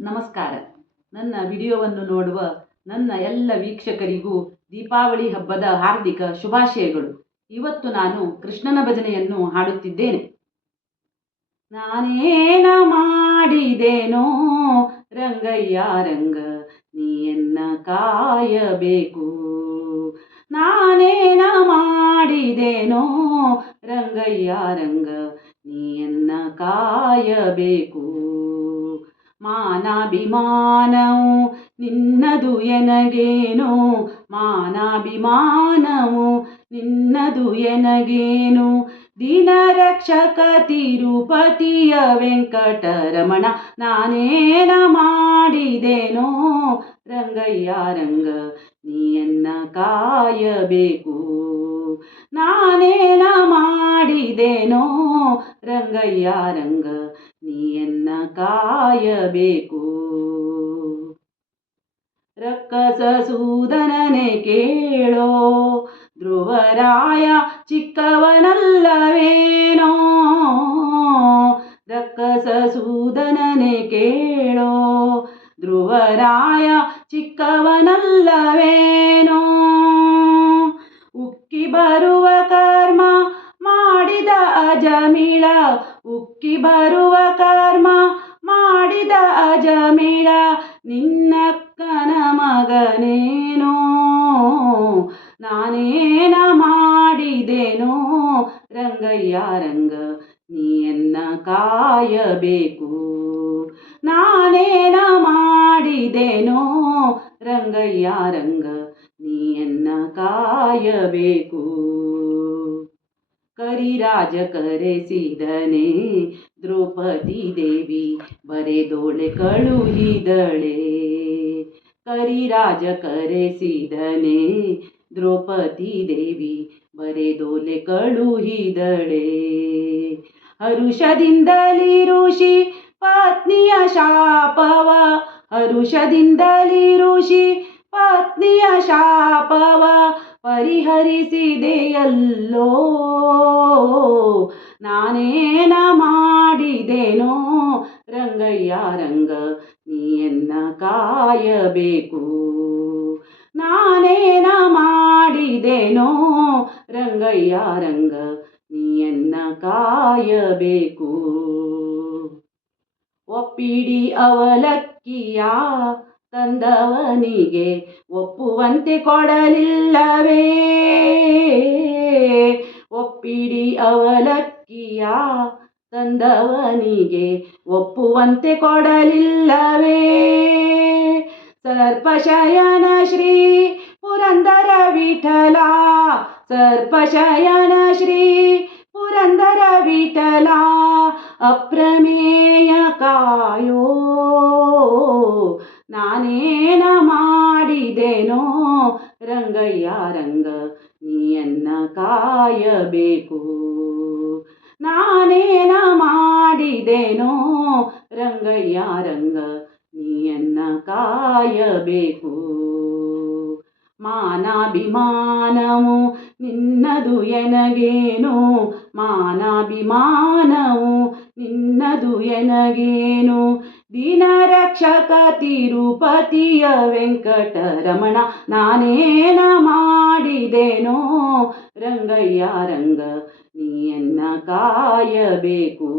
ನಮಸ್ಕಾರ. ನನ್ನ ವಿಡಿಯೋವನ್ನು ನೋಡುವ ನನ್ನ ಎಲ್ಲ ವೀಕ್ಷಕರಿಗೂ ದೀಪಾವಳಿ ಹಬ್ಬದ ಹಾರ್ದಿಕ ಶುಭಾಶಯಗಳು. ಇವತ್ತು ನಾನು ಕೃಷ್ಣನ ಭಜನೆಯನ್ನು ಹಾಡುತ್ತಿದ್ದೇನೆ. ನಾನೇನ ಮಾಡಿದೇನೋ ರಂಗಯ್ಯ ರಂಗ, ನೀಯನ್ನ ಕಾಯಬೇಕು. ನಾನೇನ ಮಾಡಿದೇನೋ ರಂಗಯ್ಯ ರಂಗ, ನೀಯನ್ನ ಕಾಯಬೇಕು. ಮಾನಾಭಿಮಾನವು ನಿನ್ನದು ಎನಗೇನು? ಮಾನಾಭಿಮಾನವು ನಿನ್ನದು ಎನಗೇನು? ದಿನರಕ್ಷಕ ತಿರುಪತಿಯ ವೆಂಕಟರಮಣ, ನಾನೇನ ಮಾಡಿದೆನೋ? ರಂಗಯ್ಯ ರಂಗ, ನೀಯನ್ನ ಕಾಯಬೇಕು. ನಾನೇನ ಮಾಡಿದೇನೋ ರಂಗಯ್ಯ, ರಂಗ ನೀಯನ್ನ ಕಾಯಬೇಕು? ರಕ್ಕಸ ಸೂದನನೆ ಕೇಳೋ? ಧ್ರುವರಾಯ ಚಿಕ್ಕವನಲ್ಲವೇನೋ? ರಕ್ಕಸ ಸೂದನನೆ ಕೇಳೋ? ಧ್ರುವರಾಯ ಚಿಕ್ಕವನಲ್ಲವೇನೋ? ಉಕ್ಕಿ ಮಾಡಿದ ಅಜಮಿಳ, ಉಕ್ಕಿ ಬರುವ ಕರ್ಮ ಮಾಡಿದ ಅಜಮಿಳ, ನಿನ್ನಕ್ಕನ ಮಗನೇನೋ, ನಾನೇನ ಮಾಡಿದೆನೋ, ರಂಗಯ್ಯ ರಂಗ, ನೀಯನ್ನ ಕಾಯಬೇಕು. ನಾನೇನ ಮಾಡಿದೆನೋ, ರಂಗಯ್ಯ ರಂಗ, ನೀಯನ್ನ ಕಾಯಬೇಕು. करी राज करे सिधने द्रौपदी देवी बरे डोळे कळू ही दळे करी राज करे सिधने द्रौपदी देवी बरे डोले कळू ही दळे हरुषदिंदली ऋषी पत्निया शापवा हरुषदिंदली ऋषी पत्निया शापवा ಪರಿಹರಿಸಿದೆಯಲ್ಲೋ? ನಾನೇನ ಮಾಡಿದೆನೋ? ರಂಗಯ್ಯ, ರಂಗ, ನೀಯನ್ನ ಕಾಯಬೇಕು. ನಾನೇನ ಮಾಡಿದೆನೋ? ರಂಗಯ್ಯ, ರಂಗ, ನೀಯನ್ನ ಕಾಯಬೇಕು. ಒಪ್ಪಿಡಿ ಅವಲಕ್ಕಿಯ ತಂದವನಿಗೆ ಒಪ್ಪುವಂತೆ ಕೊಡಲಿಲ್ಲವೇ? ಒಪ್ಪಿಡಿ ಅವಲಕ್ಕಿಯ ತಂದವನಿಗೆ ಒಪ್ಪುವಂತೆ ಕೊಡಲಿಲ್ಲವೇ? ಸರ್ಪಶಯನ ಶ್ರೀ ಪುರಂದರ ವಿಠಲ, ಸರ್ಪಶಯನ ಶ್ರೀ ಪುರಂದರ ವಿಠಲ, ಅಪ್ರಮೇಯ ಕಾಯೋ ನಾನೇನ ಮಾಡಿದೇನೋ ರಂಗಯ್ಯ ರಂಗ, ನೀಯನ್ನ ಕಾಯಬೇಕು. ನಾನೇನ ಮಾಡಿದೆನೋ ರಂಗಯ್ಯ ರಂಗ, ನೀಯನ್ನ ಕಾಯಬೇಕು. ಮಾನಾಭಿಮಾನವು ನಿನ್ನದು ಎನಗೇನು? ಮಾನಾಭಿಮಾನವು ನಿನ್ನದು ಎನಗೇನು? ದಿನರಕ್ಷಕ ತಿರುಪತಿಯ ವೆಂಕಟರಮಣ, ನಾನೇನ ಮಾಡಿದೆನೋ? ರಂಗಯ್ಯ, ರಂಗ, ನೀಯನ್ನ ಕಾಯಬೇಕು.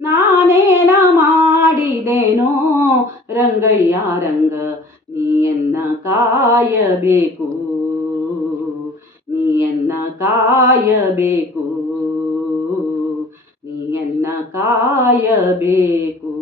ನಾನೇನ ಮಾಡಿದೆನೋ? ರಂಗಯ್ಯ, ರಂಗ, ನೀಯನ್ನ ಕಾಯಬೇಕು. ನೀಯನ್ನ ಕಾಯಬೇಕು. ಕಾಯಬೇಕು.